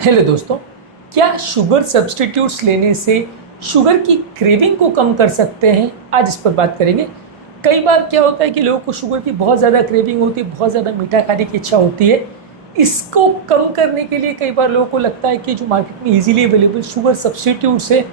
Hello दोस्तों, क्या sugar substitutes लेने से शुगर की क्रेविंग को कम कर सकते हैं? आज इस पर बात करेंगे। कई बार क्या होता है कि लोगों को शुगर की बहुत ज़्यादा क्रेविंग होती है, बहुत ज़्यादा मीठा खाने की इच्छा होती है। इसको कम करने के लिए कई बार लोगों को लगता है कि जो मार्केट में ईज़िली अवेलेबल शुगर सब्स्टिट्यूट्स है,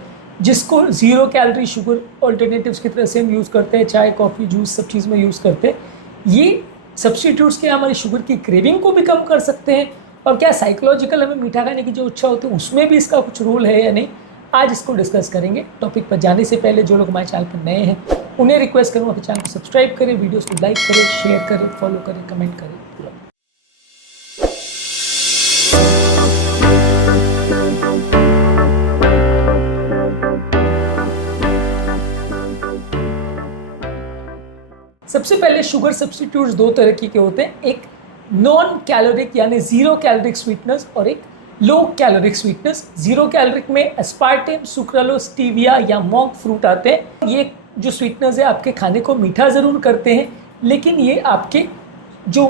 जिसको ज़ीरो कैलोरी शुगर अल्टरनेटिव्स की तरह से हम यूज़ करते हैं, चाय, कॉफ़ी, जूस सब चीज़ में यूज़ करते हैं। ये सब्स्टिट्यूट्स क्या हमारी शुगर की क्रेविंग को भी कम कर सकते हैं? और क्या साइकोलॉजिकल हमें मीठा खाने की जो इच्छा होती है उसमें भी इसका कुछ रोल है या नहीं? आज इसको डिस्कस करेंगे। टॉपिक पर जाने से पहले जो लोग हमारे चैनल पर नए हैं उन्हें रिक्वेस्ट करूँगा कि चैनल को सब्सक्राइब करें, वीडियोस को लाइक करें, शेयर करें, फॉलो करें, कमेंट करें। सबसे पहले शुगर सब्स्टिट्यूट्स दो तरह के होते हैं, एक नॉन कैलोरिक यानी जीरो कैलोरिक स्वीटनेस और एक लो कैलोरिक स्वीटनेस। जीरो कैलोरिक में एस्पार्टेम, सुक्रालोज, स्टीविया या मॉन्क फ्रूट आते हैं। ये जो स्वीटनेस है आपके खाने को मीठा ज़रूर करते हैं, लेकिन ये आपके जो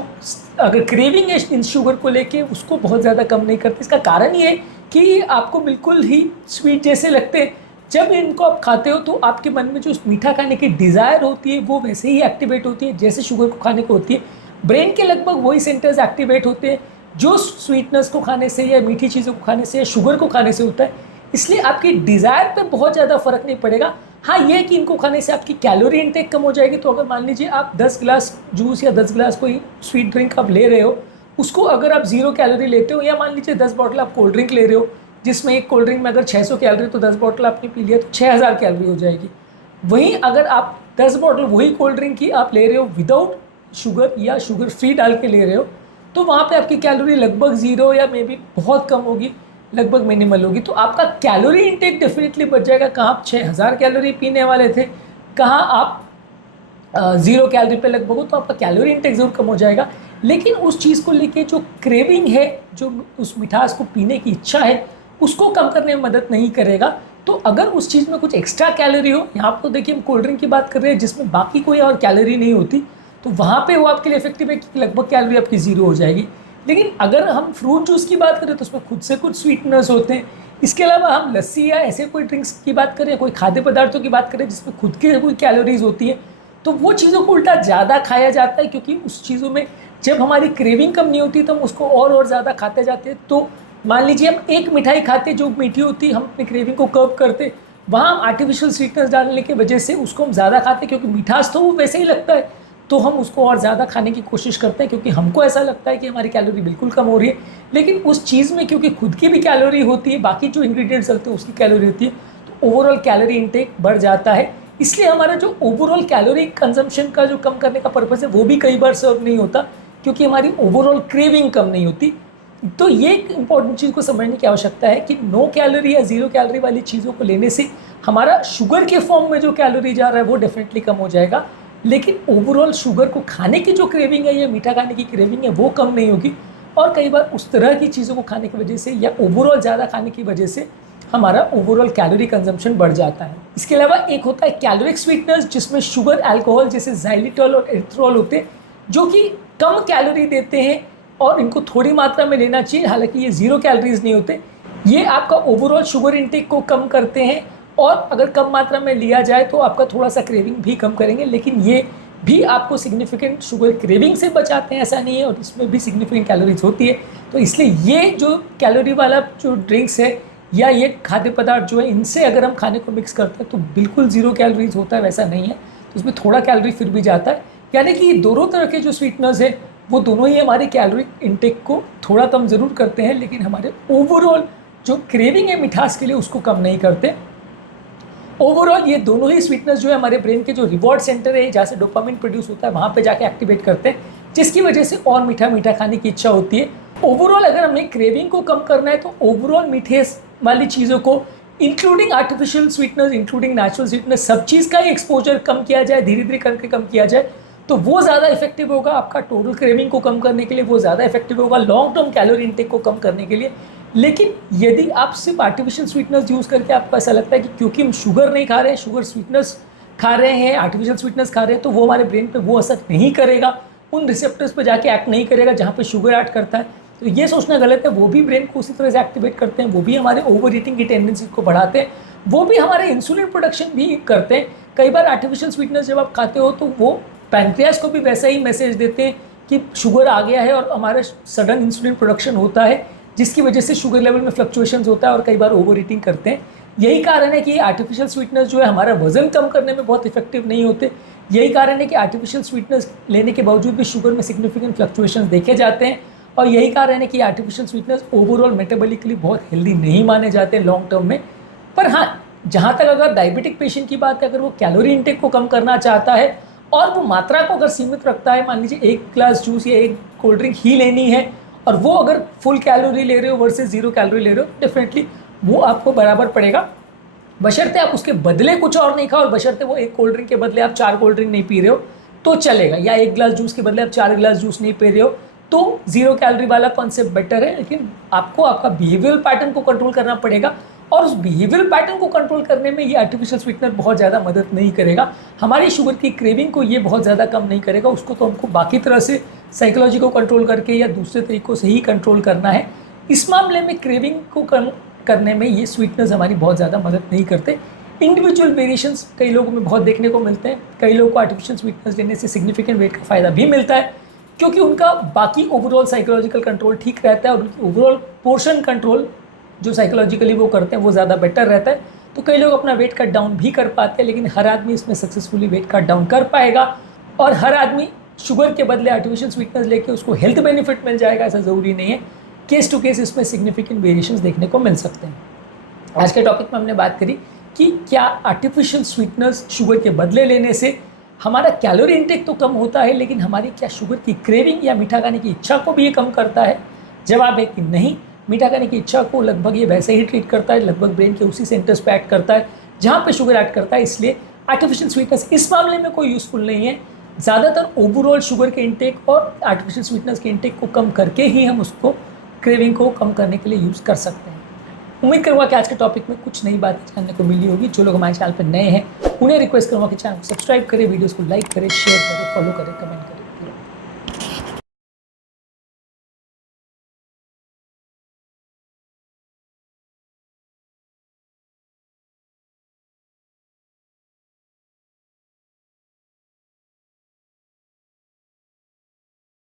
अगर क्रेविंग है इन शुगर को लेके उसको बहुत ज़्यादा कम नहीं करते। इसका कारण ये है कि आपको बिल्कुल ही स्वीट जैसे लगते हैं। जब इनको आप खाते हो तो आपके मन में जो मीठा खाने की डिज़ायर होती है वो वैसे ही एक्टिवेट होती है जैसे शुगर को खाने को होती है। ब्रेन के लगभग वही सेंटर्स एक्टिवेट होते हैं जो स्वीटनेस को खाने से या मीठी चीज़ों को खाने से या शुगर को खाने से होता है। इसलिए आपकी डिज़ायर पे बहुत ज़्यादा फ़र्क नहीं पड़ेगा। हाँ, ये है कि इनको खाने से आपकी कैलोरी इंटेक कम हो जाएगी। तो अगर मान लीजिए आप 10 गिलास जूस या 10 गिलास कोई स्वीट ड्रिंक आप ले रहे हो, उसको अगर आप ज़ीरो कैलोरी लेते हो, या मान लीजिए 10 बॉटल आप कोल्ड ड्रिंक ले रहे हो जिसमें एक कोल्ड ड्रिंक में अगर 600 कैलोरी, तो 10 बॉटल आपने पी लिया तो 6000 कैलोरी हो जाएगी। वहीं अगर आप 10 बॉटल वही कोल्ड ड्रिंक की आप ले रहे हो विदाउट शुगर या शुगर फ्री डाल के ले रहे हो, तो वहाँ पे आपकी कैलोरी लगभग ज़ीरो या मे बी बहुत कम होगी, लगभग मिनिमल होगी। तो आपका कैलोरी इंटेक डेफिनेटली बच जाएगा। कहाँ आप 6000 कैलोरी पीने वाले थे, कहाँ आप ज़ीरो कैलोरी पे लगभग हो, तो आपका कैलोरी इंटेक ज़रूर कम हो जाएगा। लेकिन उस चीज़ को लेके जो क्रेविंग है, जो उस मिठास को पीने की इच्छा है, उसको कम करने में मदद नहीं करेगा। तो अगर उस चीज़ में कुछ एक्स्ट्रा कैलोरी हो, यहाँ पर तो देखिए हम कोल्ड ड्रिंक की बात कर रहे हैं जिसमें बाकी कोई और कैलोरी नहीं होती, तो वहाँ पे वो आपके लिए इफेक्टिव है कि लगभग कैलोरी आपकी ज़ीरो हो जाएगी। लेकिन अगर हम फ्रूट जूस की बात करें तो उसमें खुद से कुछ स्वीटनेस होते हैं। इसके अलावा हम लस्सी या ऐसे कोई ड्रिंक्स की बात करें, कोई खाद्य पदार्थों की बात करें जिसमें खुद के कोई कैलोरीज होती है, तो वो चीज़ों को उल्टा ज़्यादा खाया जाता है, क्योंकि उस चीज़ों में जब हमारी क्रेविंग कम नहीं होती तो हम उसको और ज़्यादा खाते जाते हैं। तो मान लीजिए हम एक मिठाई खाते जो मीठी होती, हम अपनी क्रेविंग को कर्व करते, वहाँ हम आर्टिफिशियल स्वीटनेस डालने की वजह से उसको हम ज़्यादा खाते, क्योंकि मिठास तो वो वैसे ही लगता है, तो हम उसको और ज़्यादा खाने की कोशिश करते हैं क्योंकि हमको ऐसा लगता है कि हमारी कैलोरी बिल्कुल कम हो रही है। लेकिन उस चीज़ में क्योंकि खुद की भी कैलोरी होती है, बाकी जो इंग्रेडिएंट्स होते हैं उसकी कैलोरी होती है, तो ओवरऑल कैलोरी इंटेक बढ़ जाता है। इसलिए हमारा जो ओवरऑल कैलोरी कंजम्पशन का जो कम करने का पर्पज़ है वो भी कई बार सर्व नहीं होता, क्योंकि हमारी ओवरऑल क्रेविंग कम नहीं होती। तो ये एक इंपॉर्टेंट चीज़ को समझने की आवश्यकता है कि नो कैलोरी या ज़ीरो कैलोरी वाली चीज़ों को लेने से हमारा शुगर के फॉर्म में जो कैलोरी जा रहा है वो डेफिनेटली कम हो जाएगा, लेकिन ओवरऑल शुगर को खाने की जो क्रेविंग है या मीठा खाने की क्रेविंग है वो कम नहीं होगी। और कई बार उस तरह की चीज़ों को खाने की वजह से या ओवरऑल ज़्यादा खाने की वजह से हमारा ओवरऑल कैलोरी कंजम्पशन बढ़ जाता है। इसके अलावा एक होता है कैलोरिक स्वीटनेस, जिसमें शुगर, अल्कोहल जैसे जाइलिटॉल और एरिथ्रोल होते हैं जो कि कम कैलोरी देते हैं और इनको थोड़ी मात्रा में लेना चाहिए। हालांकि ये ज़ीरो कैलोरीज नहीं होते, ये आपका ओवरऑल शुगर इंटेक को कम करते हैं और अगर कम मात्रा में लिया जाए तो आपका थोड़ा सा क्रेविंग भी कम करेंगे, लेकिन ये भी आपको सिग्निफिकेंट शुगर क्रेविंग से बचाते हैं ऐसा नहीं है, और इसमें भी सिग्निफिकेंट कैलोरीज होती है। तो इसलिए ये जो कैलोरी वाला जो ड्रिंक्स है या ये खाद्य पदार्थ जो है, इनसे अगर हम खाने को मिक्स करते हैं तो बिल्कुल ज़ीरो कैलोरीज होता है, वैसा नहीं है। तो इसमें थोड़ा कैलोरी फिर भी जाता है, यानी कि दोनों तरह के जो स्वीटनर्स है वो दोनों ही हमारे कैलोरी इंटेक को थोड़ा कम ज़रूर करते हैं, लेकिन हमारे ओवरऑल जो क्रेविंग है मिठास के लिए उसको कम नहीं करते। ओवरऑल ये दोनों ही स्वीटनेस जो है हमारे ब्रेन के जो रिवॉर्ड सेंटर है जहाँ से डोपामिन प्रोड्यूस होता है वहाँ पे जाके एक्टिवेट करते हैं, जिसकी वजह से और मीठा मीठा खाने की इच्छा होती है। ओवरऑल अगर हमें क्रेविंग को कम करना है तो ओवरऑल मीठे वाली चीज़ों को including artificial sweetness, including natural sweetness, सब चीज़ का ही एक्सपोजर कम किया जाए, धीरे धीरे करके कम किया जाए, तो वो ज़्यादा इफेक्टिव होगा। आपका टोटल क्रेविंग को कम करने के लिए वो ज़्यादा इफेक्टिव होगा, लॉन्ग टर्म कैलोरी इंटेक को कम करने के लिए। लेकिन यदि आप सिर्फ आर्टिफिशियल स्वीटनेस यूज़ करके आपको ऐसा लगता है कि क्योंकि हम शुगर नहीं खा रहे हैं, शुगर स्वीटनेस खा रहे हैं, आर्टिफिशियल स्वीटनेस खा रहे हैं, तो वो हमारे ब्रेन पे वो असर नहीं करेगा, उन रिसेप्टर्स पे जाके एक्ट नहीं करेगा जहाँ पे शुगर ऐड करता है। तो ये सोचना गलत है, वो भी ब्रेन को उसी तरह से एक्टिवेट करते हैं, वो भी हमारे ओवर ईटिंग की टेंडेंसी को बढ़ाते हैं, वो भी हमारे इंसुलिन प्रोडक्शन भी करते हैं। कई बार आर्टिफिशियल स्वीटनर जब आप खाते हो तो वो पैनक्रियास को भी वैसा ही मैसेज देते हैं कि शुगर आ गया है और हमारे सडन इंसुलिन प्रोडक्शन होता है, जिसकी वजह से शुगर लेवल में फ्लक्चुएशंस होता है और कई बार ओवर ईटिंग करते हैं। यही कारण है कि आर्टिफिशियल स्वीटनर्स जो है हमारा वजन कम करने में बहुत इफेक्टिव नहीं होते। यही कारण है कि आर्टिफिशियल स्वीटनर्स लेने के बावजूद भी शुगर में सिग्निफिकेंट फ्लक्चुएशंस देखे जाते हैं। और यही कारण है कि आर्टिफिशियल स्वीटनर्स ओवरऑल मेटाबॉलिकली बहुत हेल्दी नहीं माने जाते लॉन्ग टर्म में। पर हाँ, जहाँ तक अगर डायबिटिक पेशेंट की बात है, अगर वो कैलोरी इंटेक को कम करना चाहता है और वो मात्रा को अगर सीमित रखता है, मान लीजिए 1 ग्लास जूस या 1 कोल्ड ड्रिंक ही लेनी है, और वो अगर फुल कैलोरी ले रहे हो वर्सेस 0 कैलोरी ले रहे हो, डेफिनेटली वो आपको बराबर पड़ेगा, बशर्ते आप उसके बदले कुछ और नहीं खाओ, और बशर्ते वो 1 कोल्ड ड्रिंक के बदले आप 4 कोल्ड ड्रिंक नहीं पी रहे हो तो चलेगा, या 1 ग्लास जूस के बदले आप 4 ग्लास जूस नहीं पी रहे हो तो 0 कैलोरी वाला कॉन्सेप्ट बेटर है। लेकिन आपको आपका बिहेवियरल पैटर्न को कंट्रोल करना पड़ेगा, और उस बिहेवियरल पैटर्न को कंट्रोल करने में ये आर्टिफिशियल स्वीटनर बहुत ज़्यादा मदद नहीं करेगा। हमारी शुगर की क्रेविंग को ये बहुत ज़्यादा कम नहीं करेगा, उसको तो हमको बाकी तरह से साइकोलॉजी को कंट्रोल करके या दूसरे तरीक़ों से ही कंट्रोल करना है। इस मामले में क्रेविंग को कम करने में ये स्वीटनर्स हमारी बहुत ज़्यादा मदद नहीं करते। इंडिविजुअल वेरिएशंस कई लोगों में बहुत देखने को मिलते हैं। कई लोगों को आर्टिफिशियल स्वीटनर्स लेने से सिग्निफिकेंट वेट का फ़ायदा भी मिलता है, क्योंकि उनका बाकी ओवरऑल साइकोलॉजिकल कंट्रोल ठीक रहता है और उनकी ओवरऑल पोर्शन कंट्रोल जो साइकोलॉजिकली वो करते हैं वो ज़्यादा बेटर रहता है। तो कई लोग अपना वेट कट डाउन भी कर पाते हैं, लेकिन हर आदमी इसमें सक्सेसफुली वेट कट डाउन कर पाएगा, और हर आदमी शुगर के बदले आर्टिफिशियल स्वीटनर्स लेके उसको हेल्थ बेनिफिट मिल जाएगा, ऐसा ज़रूरी नहीं है। केस टू केस इसमें सिग्निफिकेंट वेरिएशंस देखने को मिल सकते हैं। आज के टॉपिक में हमने बात करी कि क्या आर्टिफिशियल स्वीटनर्स शुगर के बदले लेने से हमारा कैलोरी इंटेक तो कम होता है, लेकिन हमारी क्या शुगर की क्रेविंग या मीठा खाने की इच्छा को भी ये कम करता है? जवाब है कि नहीं। मीठा खाने की इच्छा को लगभग ये वैसे ही ट्रीट करता है, लगभग ब्रेन के उसी सेंटर्स पे एक्ट करता है जहाँ पे शुगर एक्ट करता है। इसलिए आर्टिफिशियल स्वीटनर्स इस मामले में कोई यूज़फुल नहीं है। ज़्यादातर ओवरऑल शुगर के इंटेक और आर्टिफिशियल स्वीटनर्स के इंटेक को कम करके ही हम उसको क्रेविंग को कम करने के लिए यूज़ कर सकते हैं। उम्मीद करूँगा कि आज के टॉपिक में कुछ नई बातें जानने को मिली होगी। जो लोग हमारे चैनल पर नए हैं उन्हें रिक्वेस्ट करूँगा कि चैनल को सब्सक्राइब करें, वीडियोज़ को लाइक करें, शेयर करें, फॉलो करें, कमेंट करें।